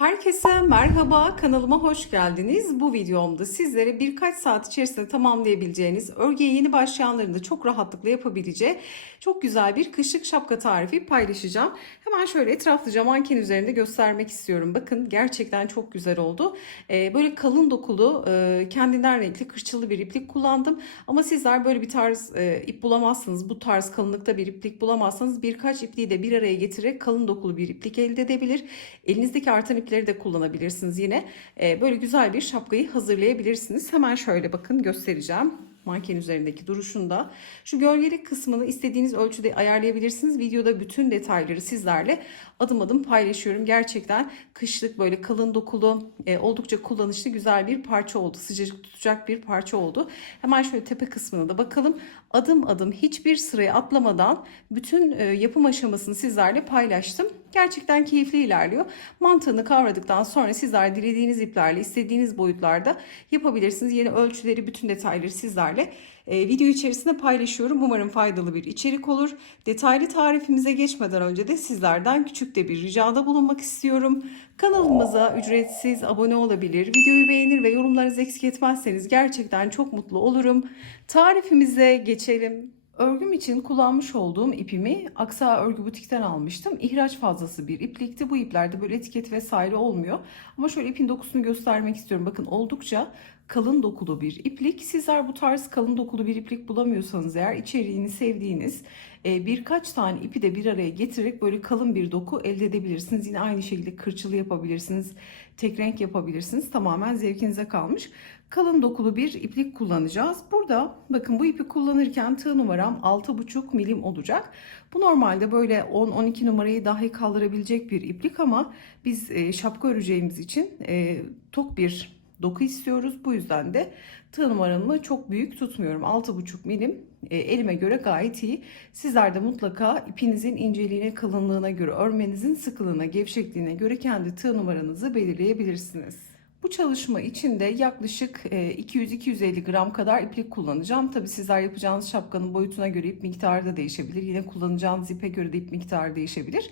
Herkese merhaba, kanalıma hoş geldiniz. Bu videomda sizlere birkaç saat içerisinde tamamlayabileceğiniz, örgüye yeni başlayanların da çok rahatlıkla yapabileceği çok güzel bir kışlık şapka tarifi paylaşacağım. Hemen şöyle etraflıca manken üzerinde göstermek istiyorum. Bakın gerçekten çok güzel oldu. Ee, böyle kalın dokulu, e, kendinden renkli, kırçıllı bir iplik kullandım. Ama sizler böyle bir tarz e, ip bulamazsınız, bu tarz kalınlıkta bir iplik bulamazsanız birkaç ipliği de bir araya getirerek kalın dokulu bir iplik elde edebilir. Elinizdeki artan ipleri de kullanabilirsiniz yine. Ee, böyle güzel bir şapkayı hazırlayabilirsiniz. Hemen şöyle bakın göstereceğim. Manken üzerindeki duruşunda. Şu gölgelik kısmını istediğiniz ölçüde ayarlayabilirsiniz. Videoda bütün detayları sizlerle adım adım paylaşıyorum. Gerçekten kışlık böyle kalın dokulu e, oldukça kullanışlı güzel bir parça oldu. Sıcacık tutacak bir parça oldu. Hemen şöyle tepe kısmına da bakalım. Adım adım hiçbir sıraya atlamadan bütün e, yapım aşamasını sizlerle paylaştım. Gerçekten keyifli ilerliyor. Mantığını kavradıktan sonra sizler dilediğiniz iplerle istediğiniz boyutlarda yapabilirsiniz. Yeni ölçüleri bütün detayları sizlerle e, video içerisinde paylaşıyorum. Umarım faydalı bir içerik olur. Detaylı tarifimize geçmeden önce de sizlerden küçük de bir ricada bulunmak istiyorum. Kanalımıza ücretsiz abone olabilir, videoyu beğenir ve yorumlarınızı eksik etmezseniz gerçekten çok mutlu olurum. Tarifimize geçelim. Örgüm için kullanmış olduğum ipimi Aksa Örgü Butik'ten almıştım. İhraç fazlası bir iplikti. Bu iplerde böyle etiket vesaire olmuyor. Ama şöyle ipin dokusunu göstermek istiyorum. Bakın oldukça kalın dokulu bir iplik. Sizler bu tarz kalın dokulu bir iplik bulamıyorsanız eğer içeriğini sevdiğiniz e, birkaç tane ipi de bir araya getirerek böyle kalın bir doku elde edebilirsiniz. Yine aynı şekilde kırçılı yapabilirsiniz. Tek renk yapabilirsiniz. Tamamen zevkinize kalmış. Kalın dokulu bir iplik kullanacağız. Burada bakın bu ipi kullanırken tığ numaram 6,5 milim olacak. Bu normalde böyle 10-12 numarayı dahi kaldırabilecek bir iplik ama biz e, şapka öreceğimiz için e, tok bir doku istiyoruz. Bu yüzden de tığ numaramı çok büyük tutmuyorum. 6,5 milim e, elime göre gayet iyi. Sizler de mutlaka ipinizin inceliğine, kalınlığına göre, örmenizin sıkılığına, gevşekliğine göre kendi tığ numaranızı belirleyebilirsiniz. Bu çalışma için de yaklaşık 200-250 gram kadar iplik kullanacağım. Tabi sizler yapacağınız şapkanın boyutuna göre ip miktarı da değişebilir. Yine kullanacağınız ipe göre de ip miktarı değişebilir.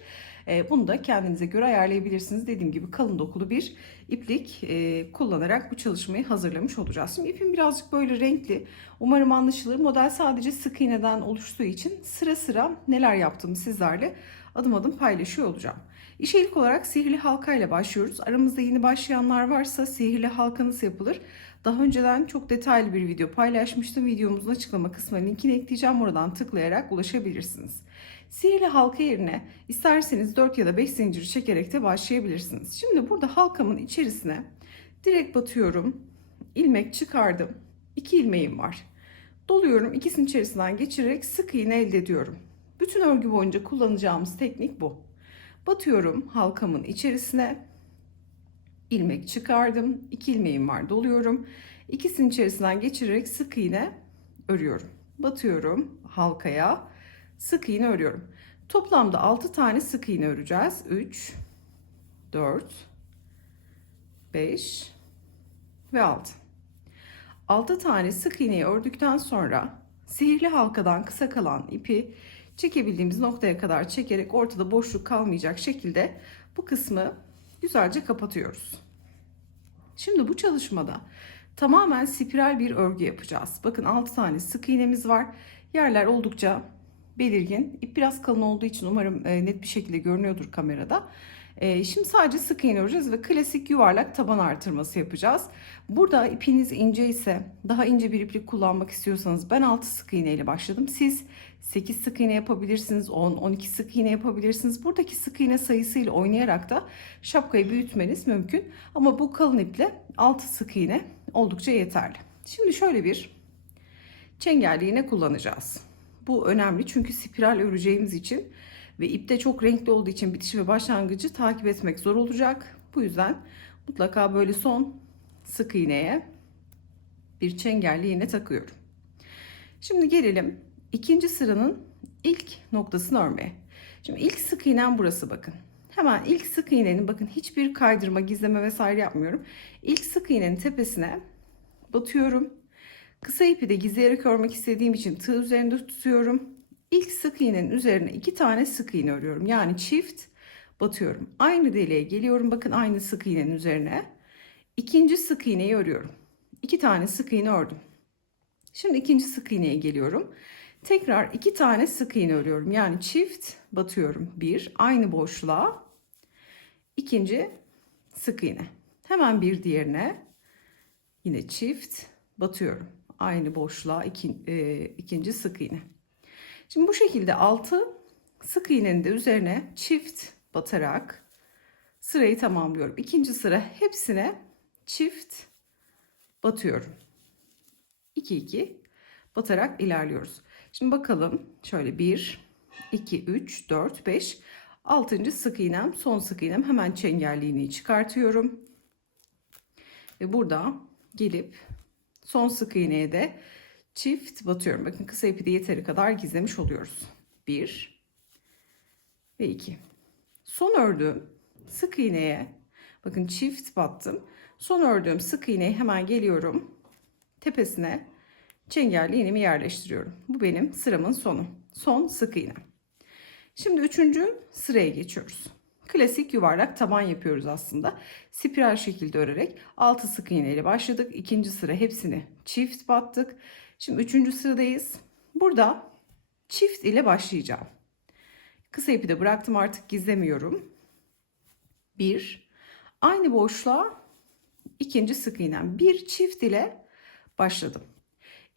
E, bunu da kendinize göre ayarlayabilirsiniz. Dediğim gibi kalın dokulu bir iplik e, kullanarak bu çalışmayı hazırlamış olacağız. Şimdi ipim birazcık böyle renkli. Umarım anlaşılır. Model sadece sık iğneden oluştuğu için sıra sıra neler yaptığımı sizlerle adım adım paylaşıyor olacağım. İşe ilk olarak sihirli halka ile başlıyoruz. Aramızda yeni başlayanlar varsa sihirli halka nasıl yapılır? Daha önceden çok detaylı bir video paylaşmıştım. Videomuzun açıklama kısmına linkini ekleyeceğim. Oradan tıklayarak ulaşabilirsiniz. Sihirli halka yerine isterseniz 4 ya da 5 zincir çekerek de başlayabilirsiniz. Şimdi burada halkamın içerisine direkt batıyorum. İlmek çıkardım. 2 ilmeğim var. Doluyorum. İkisinin içerisinden geçirerek sık iğne elde ediyorum. Bütün örgü boyunca kullanacağımız teknik bu. Batıyorum halkamın içerisine. ilmek çıkardım. 2 ilmeğim var. Doluyorum. İkisinin içerisinden geçirerek sık iğne örüyorum. Batıyorum halkaya. Sık iğne örüyorum. Toplamda 6 tane sık iğne öreceğiz. 3 4 5 ve 6. 6 tane sık iğneyi ördükten sonra sihirli halkadan kısa kalan ipi çekebildiğimiz noktaya kadar çekerek ortada boşluk kalmayacak şekilde bu kısmı güzelce kapatıyoruz. Şimdi bu çalışmada tamamen spiral bir örgü yapacağız. Bakın 6 tane sık iğnemiz var. Yerler oldukça belirgin. İp biraz kalın olduğu için umarım e, net bir şekilde görünüyordur kamerada. E, şimdi sadece sık iğne öreceğiz ve klasik yuvarlak taban artırması yapacağız. Burada ipiniz ince ise daha ince bir iplik kullanmak istiyorsanız ben 6 sık iğne ile başladım. Siz 8 sık iğne yapabilirsiniz, 10, 12 sık iğne yapabilirsiniz. Buradaki sık iğne sayısıyla oynayarak da şapkayı büyütmeniz mümkün. Ama bu kalın iple 6 sık iğne oldukça yeterli. Şimdi şöyle bir çengelli iğne kullanacağız. Bu önemli çünkü spiral öreceğimiz için ve ipte çok renkli olduğu için bitiş ve başlangıcı takip etmek zor olacak. Bu yüzden mutlaka böyle son sık iğneye bir çengelli iğne takıyorum. Şimdi gelelim ikinci sıranın ilk noktasını örmeye. Şimdi ilk sık iğnem burası bakın. Hemen ilk sık iğnenin bakın hiçbir kaydırma, gizleme vesaire yapmıyorum. İlk sık iğnenin tepesine batıyorum. Kısa ipi de gizleyerek örmek istediğim için tığ üzerinde tutuyorum. İlk sık iğnenin üzerine iki tane sık iğne örüyorum. Yani çift batıyorum. Aynı deliğe geliyorum. Bakın aynı sık iğnenin üzerine. İkinci sık iğneyi örüyorum. İki tane sık iğne ördüm. Şimdi ikinci sık iğneye geliyorum. Tekrar iki tane sık iğne örüyorum. Yani çift batıyorum. Bir aynı boşluğa. ikinci sık iğne. Hemen bir diğerine yine çift batıyorum. Aynı boşluğa iki, e, ikinci sık iğne. Şimdi bu şekilde altı sık iğnenin de üzerine çift batarak sırayı tamamlıyorum. İkinci sıra hepsine çift batıyorum. 2 2 batarak ilerliyoruz. Şimdi bakalım şöyle 1 2 3 4 5 6. sık iğnem son sık iğnem hemen çengelli iğneyi çıkartıyorum. Ve burada gelip son sık iğneye de çift batıyorum. Bakın kısa ipi de yeteri kadar gizlemiş oluyoruz. 1 ve 2. Son ördüğüm sık iğneye bakın çift battım. Son ördüğüm sık iğneye hemen geliyorum. Tepesine çengelli iğnemi yerleştiriyorum. Bu benim sıramın sonu. Son sık iğne. Şimdi üçüncü sıraya geçiyoruz. Klasik yuvarlak taban yapıyoruz aslında. Spiral şekilde örerek 6 sık iğne ile başladık. İkinci sıra hepsini çift battık. Şimdi üçüncü sıradayız. Burada çift ile başlayacağım. Kısa ipi de bıraktım artık gizlemiyorum. Bir, aynı boşluğa ikinci sık iğnem. Bir çift ile başladım.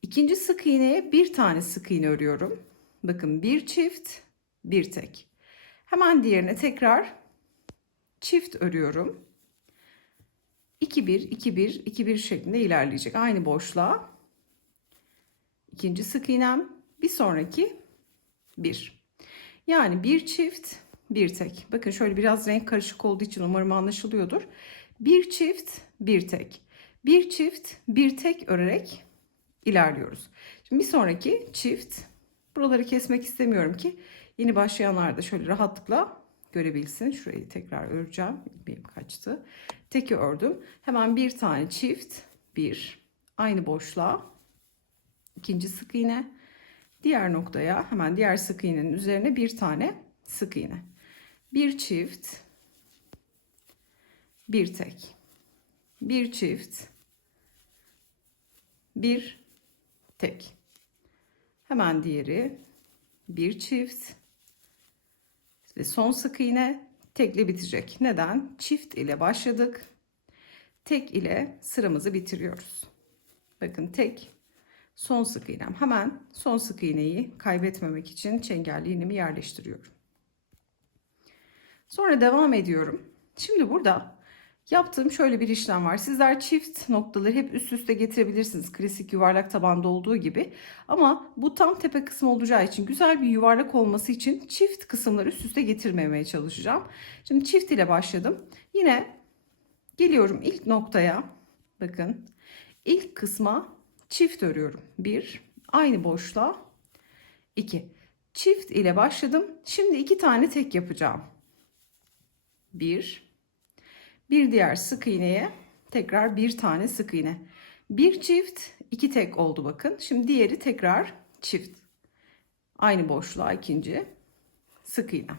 İkinci sık iğneye bir tane sık iğne örüyorum. Bakın bir çift, bir tek. Hemen diğerine tekrar çift örüyorum. 2 1 2 1 2 1 şeklinde ilerleyecek. Aynı boşluğa. İkinci sık iğnem, bir sonraki bir. Yani bir çift, bir tek. Bakın şöyle biraz renk karışık olduğu için umarım anlaşılıyordur. Bir çift, bir tek. Bir çift, bir tek örerek ilerliyoruz. Şimdi bir sonraki çift. Buraları kesmek istemiyorum ki yeni başlayanlar da şöyle rahatlıkla görebilsin. Şurayı tekrar öreceğim. İlmeğim kaçtı. Teki ördüm. Hemen bir tane çift. Bir. Aynı boşluğa. İkinci sık iğne. Diğer noktaya hemen diğer sık iğnenin üzerine bir tane sık iğne. Bir çift. Bir tek. Bir çift. Bir tek. Hemen diğeri bir çift ve son sık iğne tekle bitecek. Neden? Çift ile başladık. Tek ile sıramızı bitiriyoruz. Bakın tek son sık iğnem. Hemen son sık iğneyi kaybetmemek için çengelli iğnemi yerleştiriyorum. Sonra devam ediyorum. Şimdi burada Yaptığım şöyle bir işlem var. Sizler çift noktaları hep üst üste getirebilirsiniz. Klasik yuvarlak tabanda olduğu gibi. Ama bu tam tepe kısmı olacağı için güzel bir yuvarlak olması için çift kısımları üst üste getirmemeye çalışacağım. Şimdi çift ile başladım. Yine geliyorum ilk noktaya. Bakın ilk kısma çift örüyorum. Bir aynı boşluğa iki. Çift ile başladım. Şimdi iki tane tek yapacağım. Bir bir diğer sık iğneye tekrar bir tane sık iğne. Bir çift, iki tek oldu bakın. Şimdi diğeri tekrar çift. Aynı boşluğa ikinci sık iğne.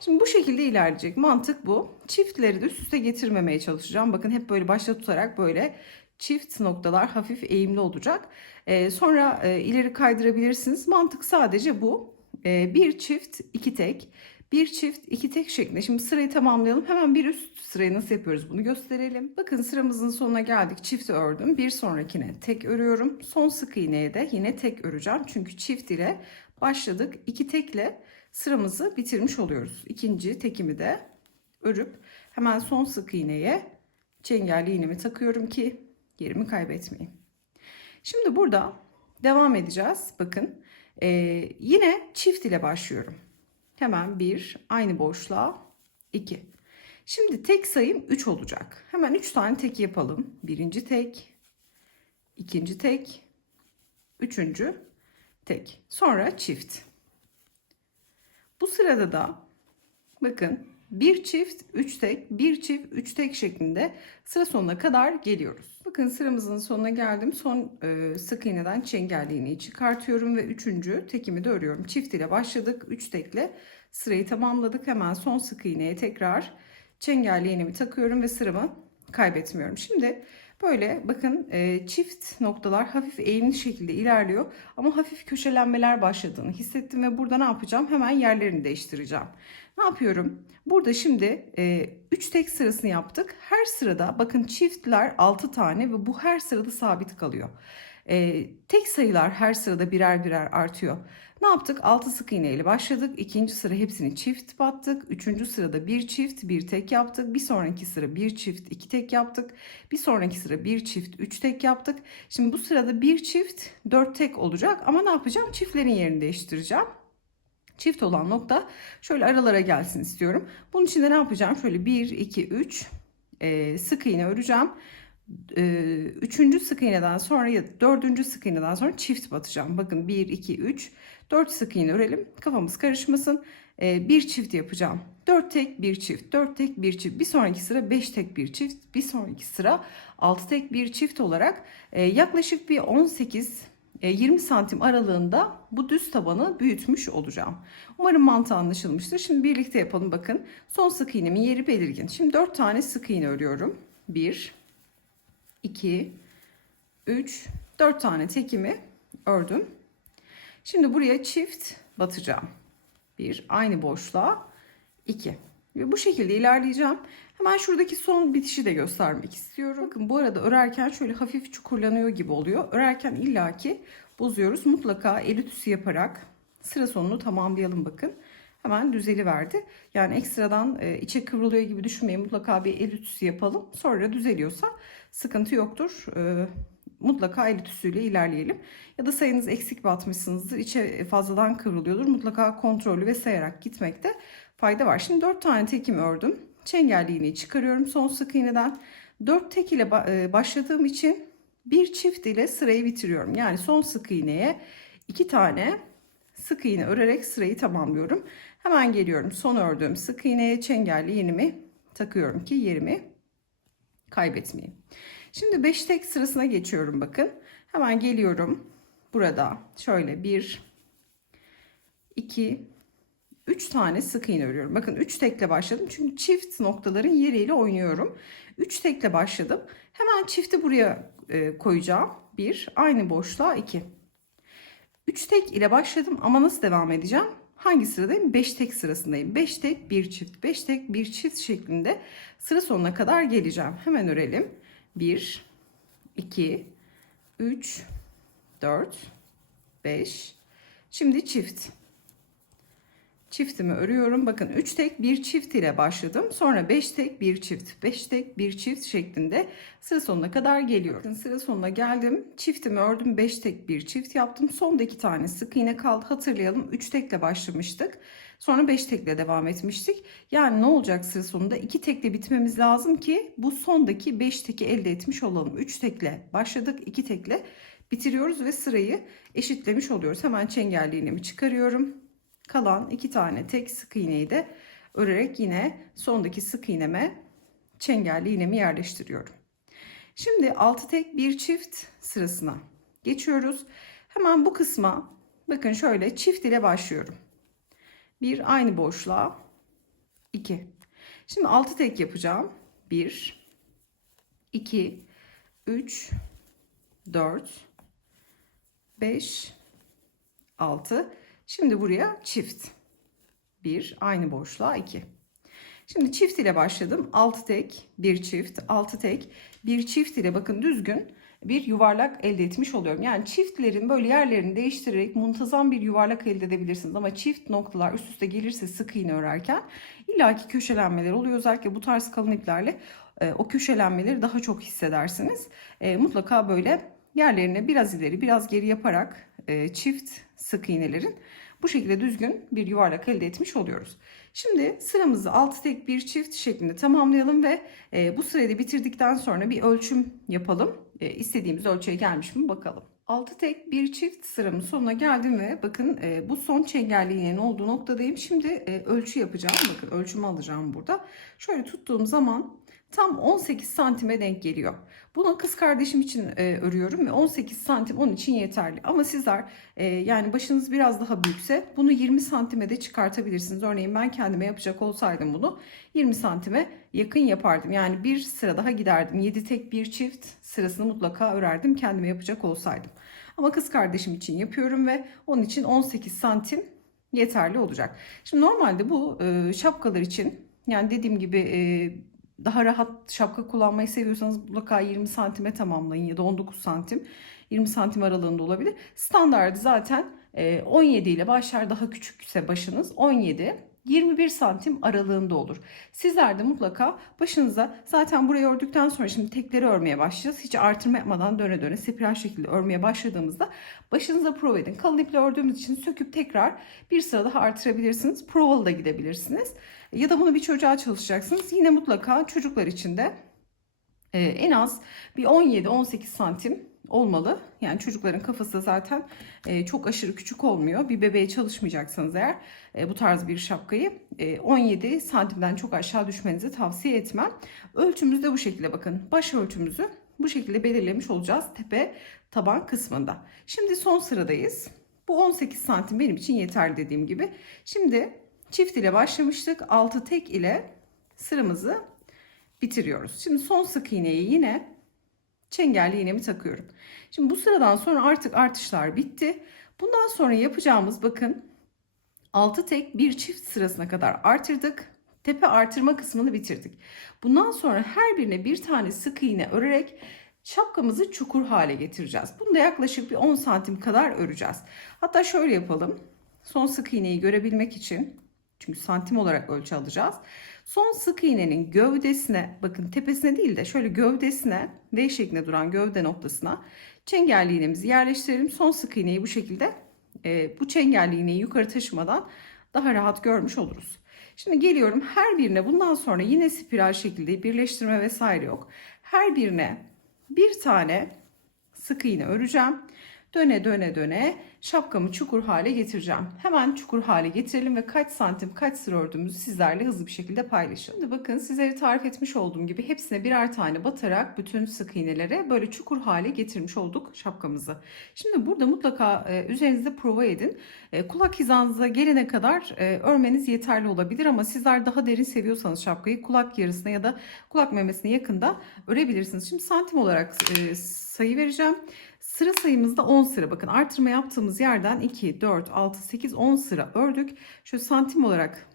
Şimdi bu şekilde ilerleyecek. Mantık bu. Çiftleri de üst üste getirmemeye çalışacağım. Bakın hep böyle başta tutarak böyle çift noktalar hafif eğimli olacak. Ee, sonra e, ileri kaydırabilirsiniz. Mantık sadece bu. Ee, bir çift, iki tek. Bir çift iki tek şeklinde. Şimdi sırayı tamamlayalım. Hemen bir üst sırayı nasıl yapıyoruz bunu gösterelim. Bakın sıramızın sonuna geldik. Çift ördüm. Bir sonrakine tek örüyorum. Son sık iğneye de yine tek öreceğim. Çünkü çift ile başladık. İki tekle sıramızı bitirmiş oluyoruz. İkinci tekimi de örüp hemen son sık iğneye çengelli iğnemi takıyorum ki yerimi kaybetmeyeyim. Şimdi burada devam edeceğiz. Bakın ee, yine çift ile başlıyorum. Hemen bir aynı boşluğa 2. Şimdi tek sayım 3 olacak. Hemen 3 tane tek yapalım. Birinci tek, ikinci tek, üçüncü tek. Sonra çift. Bu sırada da bakın bir çift, üç tek, bir çift, üç tek şeklinde sıra sonuna kadar geliyoruz. Bakın sıramızın sonuna geldim. Son e, sık iğneden çengelli iğneyi çıkartıyorum ve üçüncü tekimi de örüyorum. Çift ile başladık. Üç tekle Sırayı tamamladık. Hemen son sık iğneye tekrar çengelli iğnemi takıyorum ve sıramı kaybetmiyorum. Şimdi böyle bakın e, çift noktalar hafif eğimli şekilde ilerliyor ama hafif köşelenmeler başladığını hissettim ve burada ne yapacağım? Hemen yerlerini değiştireceğim. Ne yapıyorum? Burada şimdi 3 tek sırasını yaptık. Her sırada bakın çiftler 6 tane ve bu her sırada sabit kalıyor. E, tek sayılar her sırada birer birer artıyor. Ne yaptık? 6 sık iğne ile başladık. İkinci sıra hepsini çift battık. Üçüncü sırada bir çift, bir tek yaptık. Bir sonraki sıra bir çift, iki tek yaptık. Bir sonraki sıra bir çift, üç tek yaptık. Şimdi bu sırada bir çift, dört tek olacak. Ama ne yapacağım? Çiftlerin yerini değiştireceğim. Çift olan nokta şöyle aralara gelsin istiyorum. Bunun için de ne yapacağım? Şöyle 1, 2, 3 e, sık iğne öreceğim. E, üçüncü sık iğneden sonra ya dördüncü sık iğneden sonra çift batacağım. Bakın 1, 2, 3, 4 sık iğne örelim. Kafamız karışmasın. E, bir çift yapacağım. 4 tek bir çift, 4 tek bir çift. Bir sonraki sıra 5 tek bir çift. Bir sonraki sıra 6 tek bir çift olarak e, yaklaşık bir 18 20 santim aralığında bu düz tabanı büyütmüş olacağım. Umarım mantığı anlaşılmıştır. Şimdi birlikte yapalım bakın. Son sık iğnemin yeri belirgin. Şimdi 4 tane sık iğne örüyorum. 1 2 3 4 tane tekimi ördüm. Şimdi buraya çift batacağım. 1 aynı boşluğa 2 ve bu şekilde ilerleyeceğim. Hemen şuradaki son bitişi de göstermek istiyorum. Bakın bu arada örerken şöyle hafif çukurlanıyor gibi oluyor. Örerken illaki bozuyoruz. Mutlaka el ütüsü yaparak sıra sonunu tamamlayalım bakın. Hemen düzeli verdi. Yani ekstradan e, içe kıvrılıyor gibi düşünmeyin. Mutlaka bir el ütüsü yapalım. Sonra düzeliyorsa sıkıntı yoktur. E, mutlaka el ütüsüyle ilerleyelim. Ya da sayınız eksik batmışsınızdır. içe fazladan kıvrılıyordur. Mutlaka kontrollü ve sayarak gitmekte fayda var. Şimdi 4 tane tekim ördüm. Çengelli iğneyi çıkarıyorum son sık iğneden. 4 tek ile başladığım için bir çift ile sırayı bitiriyorum. Yani son sık iğneye 2 tane sık iğne örerek sırayı tamamlıyorum. Hemen geliyorum son ördüğüm sık iğneye çengelli iğnemi takıyorum ki yerimi kaybetmeyeyim. Şimdi 5 tek sırasına geçiyorum bakın. Hemen geliyorum. Burada şöyle 1 2 3 tane sık iğne örüyorum. Bakın 3 tekle başladım. Çünkü çift noktaların yeriyle oynuyorum. 3 tekle başladım. Hemen çifti buraya e, koyacağım. 1 aynı boşluğa 2. 3 tek ile başladım ama nasıl devam edeceğim? Hangi sıradayım? 5 tek sırasındayım. 5 tek bir çift, 5 tek bir çift şeklinde sıra sonuna kadar geleceğim. Hemen örelim. 1 2 3 4 5 Şimdi çift çiftimi örüyorum. Bakın 3 tek bir çift ile başladım. Sonra 5 tek bir çift, 5 tek bir çift şeklinde sıra sonuna kadar geliyorum. Bakın sıra sonuna geldim. Çiftimi ördüm. 5 tek bir çift yaptım. Sonda 2 tane sık iğne kaldı. Hatırlayalım. 3 tekle başlamıştık. Sonra 5 tekle devam etmiştik. Yani ne olacak sıra sonunda? 2 tekle bitmemiz lazım ki bu sondaki 5 teki elde etmiş olalım. 3 tekle başladık. 2 tekle bitiriyoruz ve sırayı eşitlemiş oluyoruz. Hemen çengelli iğnemi çıkarıyorum kalan iki tane tek sık iğneyi de örerek yine sondaki sık iğneme çengelli iğnemi yerleştiriyorum. Şimdi 6 tek bir çift sırasına geçiyoruz. Hemen bu kısma bakın şöyle çift ile başlıyorum. Bir aynı boşluğa 2. Şimdi 6 tek yapacağım. 1 2 3 4 5 6 Şimdi buraya çift. Bir aynı boşluğa iki. Şimdi çift ile başladım. 6 tek, bir çift, 6 tek, bir çift ile bakın düzgün bir yuvarlak elde etmiş oluyorum. Yani çiftlerin böyle yerlerini değiştirerek muntazam bir yuvarlak elde edebilirsiniz. Ama çift noktalar üst üste gelirse sık iğne örerken illaki köşelenmeler oluyor. Özellikle bu tarz kalın iplerle e, o köşelenmeleri daha çok hissedersiniz. E, mutlaka böyle yerlerini biraz ileri biraz geri yaparak e, çift sık iğnelerin bu şekilde düzgün bir yuvarlak elde etmiş oluyoruz. Şimdi sıramızı 6 tek bir çift şeklinde tamamlayalım ve e, bu sırayı bitirdikten sonra bir ölçüm yapalım. E, istediğimiz ölçüye gelmiş mi bakalım. 6 tek bir çift sıramın sonuna geldim ve bakın e, bu son çengelli iğnenin olduğu noktadayım. Şimdi e, ölçü yapacağım. Bakın ölçümü alacağım burada. Şöyle tuttuğum zaman tam 18 santime denk geliyor. Bunu kız kardeşim için e, örüyorum ve 18 santim onun için yeterli. Ama sizler e, yani başınız biraz daha büyükse bunu 20 santime de çıkartabilirsiniz. Örneğin ben kendime yapacak olsaydım bunu 20 santime yakın yapardım. Yani bir sıra daha giderdim. 7 tek bir çift sırasını mutlaka örerdim kendime yapacak olsaydım. Ama kız kardeşim için yapıyorum ve onun için 18 santim yeterli olacak. Şimdi normalde bu e, şapkalar için yani dediğim gibi e, daha rahat şapka kullanmayı seviyorsanız mutlaka 20 santime tamamlayın ya da 19 santim 20 santim aralığında olabilir. Standart zaten e, 17 ile başlar daha küçükse başınız 17 21 santim aralığında olur. Sizler de mutlaka başınıza zaten burayı ördükten sonra şimdi tekleri örmeye başlayacağız. Hiç artırma yapmadan döne döne spiral şekilde örmeye başladığımızda başınıza prova edin. Kalın iple ördüğümüz için söküp tekrar bir sıra daha artırabilirsiniz. Provalı da gidebilirsiniz. Ya da bunu bir çocuğa çalışacaksınız. Yine mutlaka çocuklar için de e, en az bir 17-18 santim olmalı. Yani çocukların kafası zaten e, çok aşırı küçük olmuyor. Bir bebeğe çalışmayacaksanız eğer e, bu tarz bir şapkayı e, 17 santimden çok aşağı düşmenizi tavsiye etmem. Ölçümüz de bu şekilde bakın. Baş ölçümüzü bu şekilde belirlemiş olacağız tepe taban kısmında. Şimdi son sıradayız. Bu 18 santim benim için yeterli dediğim gibi. Şimdi çift ile başlamıştık. 6 tek ile sıramızı bitiriyoruz. Şimdi son sık iğneyi yine çengelli iğnemi takıyorum. Şimdi bu sıradan sonra artık artışlar bitti. Bundan sonra yapacağımız bakın 6 tek bir çift sırasına kadar artırdık. Tepe artırma kısmını bitirdik. Bundan sonra her birine bir tane sık iğne örerek şapkamızı çukur hale getireceğiz. Bunu da yaklaşık bir 10 santim kadar öreceğiz. Hatta şöyle yapalım. Son sık iğneyi görebilmek için çünkü santim olarak ölçü alacağız. Son sık iğnenin gövdesine bakın tepesine değil de şöyle gövdesine V şeklinde duran gövde noktasına çengelli iğnemizi yerleştirelim. Son sık iğneyi bu şekilde e, bu çengelli iğneyi yukarı taşımadan daha rahat görmüş oluruz. Şimdi geliyorum her birine bundan sonra yine spiral şekilde birleştirme vesaire yok. Her birine bir tane sık iğne öreceğim. Döne döne döne şapkamı çukur hale getireceğim. Hemen çukur hale getirelim ve kaç santim kaç sıra ördüğümüzü sizlerle hızlı bir şekilde paylaşalım. Şimdi bakın sizlere tarif etmiş olduğum gibi hepsine birer tane batarak bütün sık iğnelere böyle çukur hale getirmiş olduk şapkamızı. Şimdi burada mutlaka e, üzerinizde prova edin. E, kulak hizanıza gelene kadar e, örmeniz yeterli olabilir ama sizler daha derin seviyorsanız şapkayı kulak yarısına ya da kulak memesine yakında örebilirsiniz. Şimdi santim olarak e, sayı vereceğim. Sıra sayımızda 10 sıra. Bakın artırma yaptığımız yerden 2, 4, 6, 8, 10 sıra ördük. Şöyle santim olarak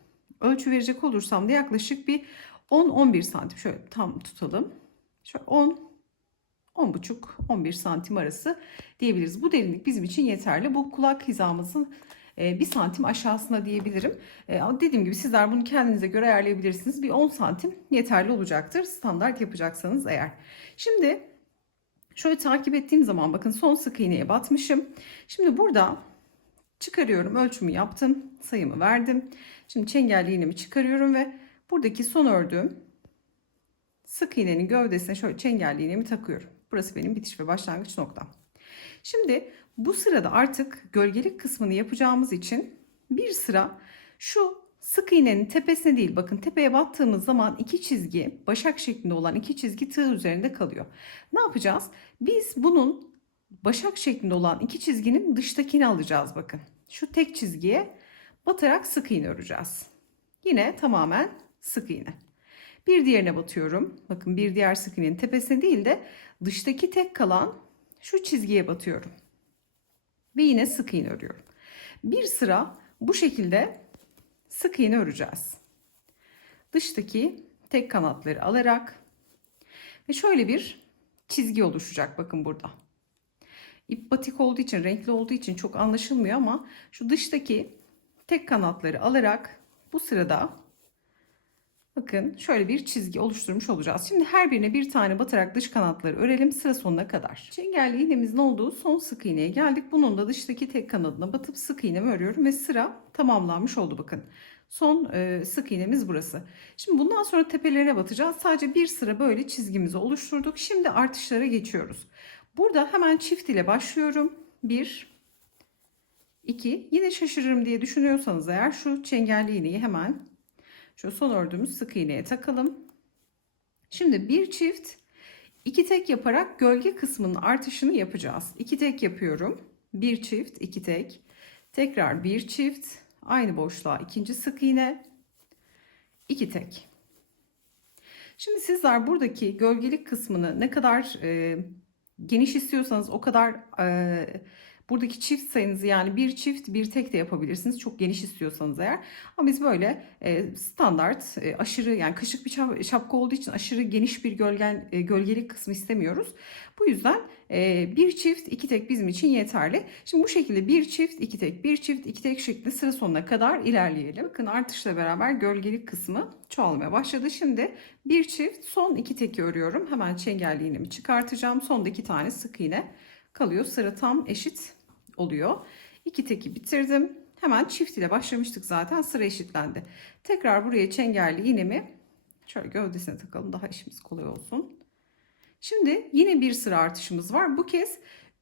ölçü verecek olursam da yaklaşık bir 10-11 santim. Şöyle tam tutalım. Şöyle 10, 10 buçuk, 11 santim arası diyebiliriz. Bu derinlik bizim için yeterli. Bu kulak hizamızın e, bir santim aşağısına diyebilirim. E, dediğim gibi sizler bunu kendinize göre ayarlayabilirsiniz. Bir 10 santim yeterli olacaktır. Standart yapacaksanız eğer. Şimdi Şöyle takip ettiğim zaman bakın son sık iğneye batmışım. Şimdi burada çıkarıyorum. Ölçümü yaptım. Sayımı verdim. Şimdi çengelli iğnemi çıkarıyorum ve buradaki son ördüğüm sık iğnenin gövdesine şöyle çengelli iğnemi takıyorum. Burası benim bitiş ve başlangıç noktam. Şimdi bu sırada artık gölgelik kısmını yapacağımız için bir sıra şu Sık iğnenin tepesine değil bakın tepeye battığımız zaman iki çizgi başak şeklinde olan iki çizgi tığ üzerinde kalıyor. Ne yapacağız? Biz bunun başak şeklinde olan iki çizginin dıştakini alacağız bakın. Şu tek çizgiye batarak sık iğne öreceğiz. Yine tamamen sık iğne. Bir diğerine batıyorum. Bakın bir diğer sık iğnenin tepesine değil de dıştaki tek kalan şu çizgiye batıyorum. Ve yine sık iğne örüyorum. Bir sıra bu şekilde sık iğne öreceğiz. Dıştaki tek kanatları alarak ve şöyle bir çizgi oluşacak bakın burada. İp batik olduğu için, renkli olduğu için çok anlaşılmıyor ama şu dıştaki tek kanatları alarak bu sırada bakın şöyle bir çizgi oluşturmuş olacağız. Şimdi her birine bir tane batarak dış kanatları örelim sıra sonuna kadar. Çengelli iğnemizin olduğu son sık iğneye geldik. Bunun da dıştaki tek kanadına batıp sık iğnemi örüyorum ve sıra tamamlanmış oldu bakın. Son e, sık iğnemiz burası. Şimdi bundan sonra tepelerine batacağız. Sadece bir sıra böyle çizgimizi oluşturduk. Şimdi artışlara geçiyoruz. Burada hemen çift ile başlıyorum. 1 2 yine şaşırırım diye düşünüyorsanız eğer şu çengelli iğneyi hemen şu son ördüğümüz sık iğneye takalım. Şimdi bir çift iki tek yaparak gölge kısmının artışını yapacağız. İki tek yapıyorum. Bir çift, iki tek. Tekrar bir çift. Aynı boşluğa ikinci sık iğne. iki tek. Şimdi sizler buradaki gölgelik kısmını ne kadar e, geniş istiyorsanız o kadar e, buradaki çift sayınızı yani bir çift bir tek de yapabilirsiniz. Çok geniş istiyorsanız eğer. Ama biz böyle e, standart e, aşırı yani kışık bir şap- şapka olduğu için aşırı geniş bir gölgen, e, gölgelik kısmı istemiyoruz. Bu yüzden e, bir çift iki tek bizim için yeterli. Şimdi bu şekilde bir çift iki tek bir çift iki tek şeklinde sıra sonuna kadar ilerleyelim. Bakın artışla beraber gölgelik kısmı çoğalmaya başladı. Şimdi bir çift son iki teki örüyorum. Hemen çengelli iğnemi çıkartacağım. Sonda iki tane sık iğne kalıyor. Sıra tam eşit oluyor. İki teki bitirdim. Hemen çift ile başlamıştık zaten. Sıra eşitlendi. Tekrar buraya çengelli iğnemi şöyle gövdesine takalım. Daha işimiz kolay olsun. Şimdi yine bir sıra artışımız var. Bu kez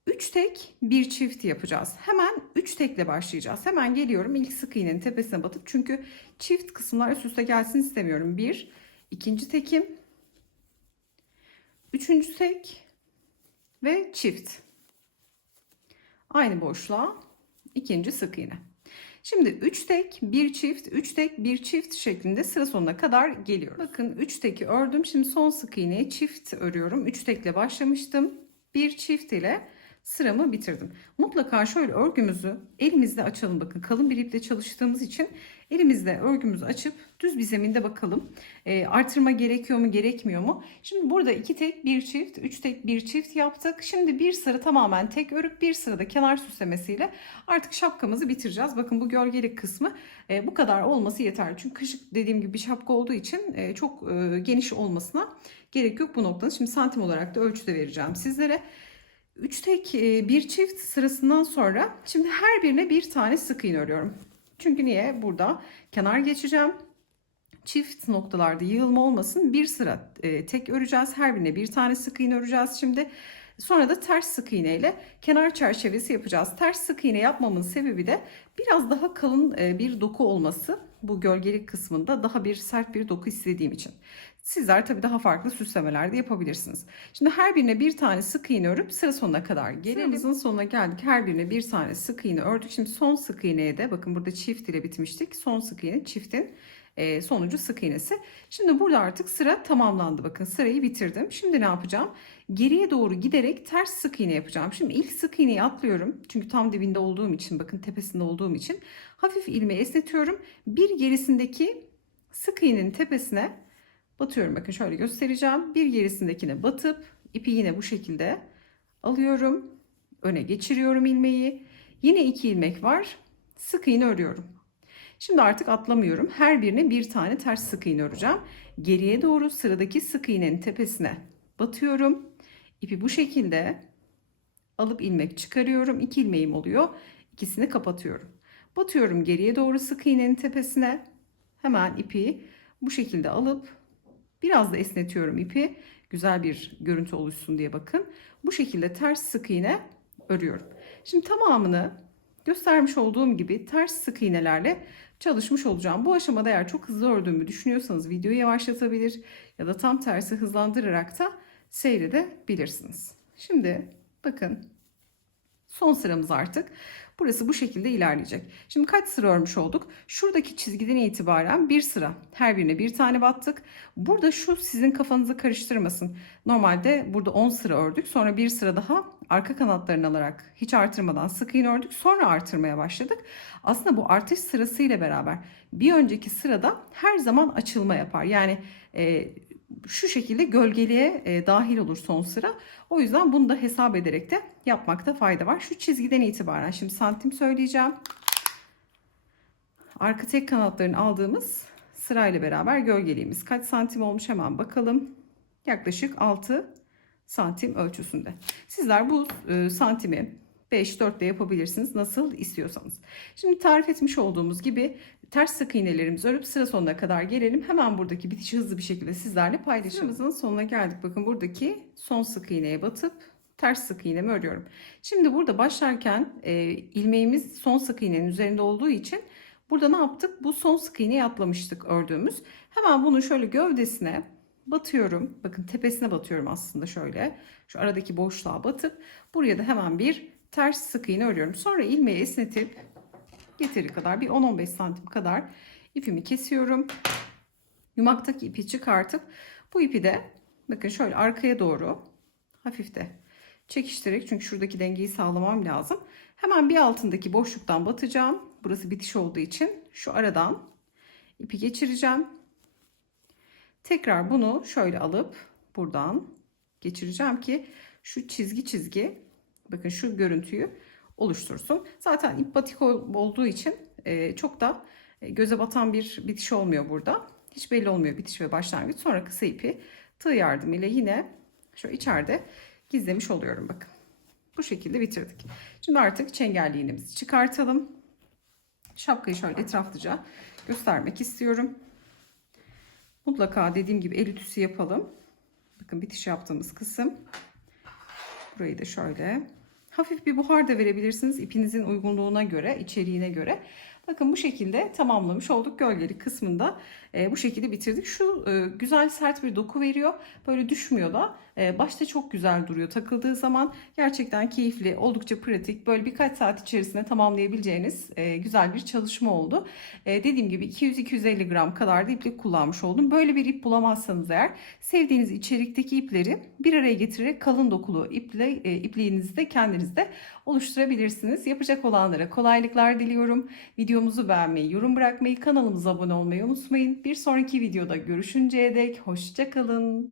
3 tek bir çift yapacağız. Hemen 3 tekle başlayacağız. Hemen geliyorum ilk sık iğnenin tepesine batıp çünkü çift kısımlar üst üste gelsin istemiyorum. Bir, ikinci tekim, üçüncü tek ve çift. Aynı boşluğa ikinci sık iğne. Şimdi 3 tek, 1 çift, 3 tek, 1 çift şeklinde sıra sonuna kadar geliyorum. Bakın 3 teki ördüm. Şimdi son sık iğneyi çift örüyorum. 3 tekle başlamıştım. 1 çift ile sıramı bitirdim. Mutlaka şöyle örgümüzü elimizle açalım. Bakın kalın bir iple çalıştığımız için elimizle örgümüzü açıp düz bir zeminde bakalım. E, artırma gerekiyor mu gerekmiyor mu? Şimdi burada 2 tek, 1 çift, 3 tek, 1 çift yaptık. Şimdi bir sıra tamamen tek örüp bir sırada kenar süslemesiyle artık şapkamızı bitireceğiz. Bakın bu gölgelik kısmı e, bu kadar olması yeterli. Çünkü kışık dediğim gibi bir şapka olduğu için e, çok e, geniş olmasına gerek yok bu noktada. Şimdi santim olarak da ölçüde vereceğim sizlere. 3 tek e, bir çift sırasından sonra şimdi her birine bir tane sık iğne örüyorum. Çünkü niye? Burada kenar geçeceğim. Çift noktalarda yığılma olmasın. Bir sıra e, tek öreceğiz. Her birine bir tane sık iğne öreceğiz şimdi. Sonra da ters sık iğne ile kenar çerçevesi yapacağız. Ters sık iğne yapmamın sebebi de biraz daha kalın e, bir doku olması. Bu gölgelik kısmında daha bir sert bir doku istediğim için. Sizler tabii daha farklı süslemeler de yapabilirsiniz. Şimdi her birine bir tane sık iğne örüp sıra sonuna kadar gelelim. Sıramızın sonuna geldik. Her birine bir tane sık iğne ördük. Şimdi son sık iğneye de bakın burada çift ile bitmiştik. Son sık iğne çiftin e, sonuncu sık iğnesi. Şimdi burada artık sıra tamamlandı. Bakın sırayı bitirdim. Şimdi ne yapacağım? Geriye doğru giderek ters sık iğne yapacağım. Şimdi ilk sık iğneyi atlıyorum. Çünkü tam dibinde olduğum için bakın tepesinde olduğum için hafif ilmeği esnetiyorum. Bir gerisindeki sık iğnenin tepesine batıyorum. Bakın şöyle göstereceğim. Bir gerisindekine batıp ipi yine bu şekilde alıyorum. Öne geçiriyorum ilmeği. Yine iki ilmek var. Sık iğne örüyorum. Şimdi artık atlamıyorum. Her birine bir tane ters sık iğne öreceğim. Geriye doğru sıradaki sık iğnenin tepesine batıyorum. İpi bu şekilde alıp ilmek çıkarıyorum. İki ilmeğim oluyor. İkisini kapatıyorum. Batıyorum geriye doğru sık iğnenin tepesine. Hemen ipi bu şekilde alıp biraz da esnetiyorum ipi. Güzel bir görüntü oluşsun diye bakın. Bu şekilde ters sık iğne örüyorum. Şimdi tamamını göstermiş olduğum gibi ters sık iğnelerle çalışmış olacağım. Bu aşamada eğer çok hızlı ördüğümü düşünüyorsanız videoyu yavaşlatabilir ya da tam tersi hızlandırarak da seyredebilirsiniz. Şimdi bakın son sıramız artık. Burası bu şekilde ilerleyecek. Şimdi kaç sıra örmüş olduk? Şuradaki çizgiden itibaren bir sıra. Her birine bir tane battık. Burada şu sizin kafanızı karıştırmasın. Normalde burada 10 sıra ördük. Sonra bir sıra daha arka kanatlarını alarak hiç artırmadan sık iğne ördük. Sonra artırmaya başladık. Aslında bu artış sırasıyla beraber bir önceki sırada her zaman açılma yapar. Yani e, şu şekilde gölgeliğe e, dahil olur son sıra. O yüzden bunu da hesap ederek de yapmakta fayda var. Şu çizgiden itibaren şimdi santim söyleyeceğim. Arka tek kanatlarını aldığımız sırayla beraber gölgeliğimiz kaç santim olmuş hemen bakalım. Yaklaşık 6 santim ölçüsünde. Sizler bu e, santimi 5-4 de yapabilirsiniz nasıl istiyorsanız. Şimdi tarif etmiş olduğumuz gibi ters sık iğnelerimizi örüp sıra sonuna kadar gelelim. Hemen buradaki bitişi hızlı bir şekilde sizlerle paylaşımımızın sonuna geldik. Bakın buradaki son sık iğneye batıp ters sık iğnemi örüyorum. Şimdi burada başlarken e, ilmeğimiz son sık iğnenin üzerinde olduğu için burada ne yaptık? Bu son sık iğneyi atlamıştık ördüğümüz. Hemen bunu şöyle gövdesine batıyorum. Bakın tepesine batıyorum aslında şöyle. Şu aradaki boşluğa batıp buraya da hemen bir ters sık iğne örüyorum. Sonra ilmeği esnetip yeteri kadar bir 10-15 santim kadar ipimi kesiyorum. Yumaktaki ipi çıkartıp bu ipi de bakın şöyle arkaya doğru hafif de çekiştirerek çünkü şuradaki dengeyi sağlamam lazım. Hemen bir altındaki boşluktan batacağım. Burası bitiş olduğu için şu aradan ipi geçireceğim. Tekrar bunu şöyle alıp buradan geçireceğim ki şu çizgi çizgi bakın şu görüntüyü oluştursun. Zaten ip batik ol- olduğu için e, çok da e, göze batan bir bitiş olmuyor burada. Hiç belli olmuyor bitiş ve başlangıç. Sonra kısa ipi tığ yardımıyla yine şöyle içeride gizlemiş oluyorum bakın. Bu şekilde bitirdik. Şimdi artık çengelli iğnemizi çıkartalım. Şapkayı şöyle etraflıca göstermek istiyorum. Mutlaka dediğim gibi el ütüsü yapalım. Bakın bitiş yaptığımız kısım. Burayı da şöyle hafif bir buhar da verebilirsiniz ipinizin uygunluğuna göre, içeriğine göre. Bakın bu şekilde tamamlamış olduk. Gölgeli kısmında e, bu şekilde bitirdik. Şu e, güzel sert bir doku veriyor. Böyle düşmüyor da. E, başta çok güzel duruyor. Takıldığı zaman gerçekten keyifli, oldukça pratik. Böyle birkaç saat içerisinde tamamlayabileceğiniz e, güzel bir çalışma oldu. E, dediğim gibi 200-250 gram kadar da iplik kullanmış oldum. Böyle bir ip bulamazsanız eğer sevdiğiniz içerikteki ipleri bir araya getirerek kalın dokulu iple, e, ipliğinizi de kendiniz de oluşturabilirsiniz. Yapacak olanlara kolaylıklar diliyorum. Videomuzu beğenmeyi, yorum bırakmayı, kanalımıza abone olmayı unutmayın. Bir sonraki videoda görüşünceye dek hoşçakalın.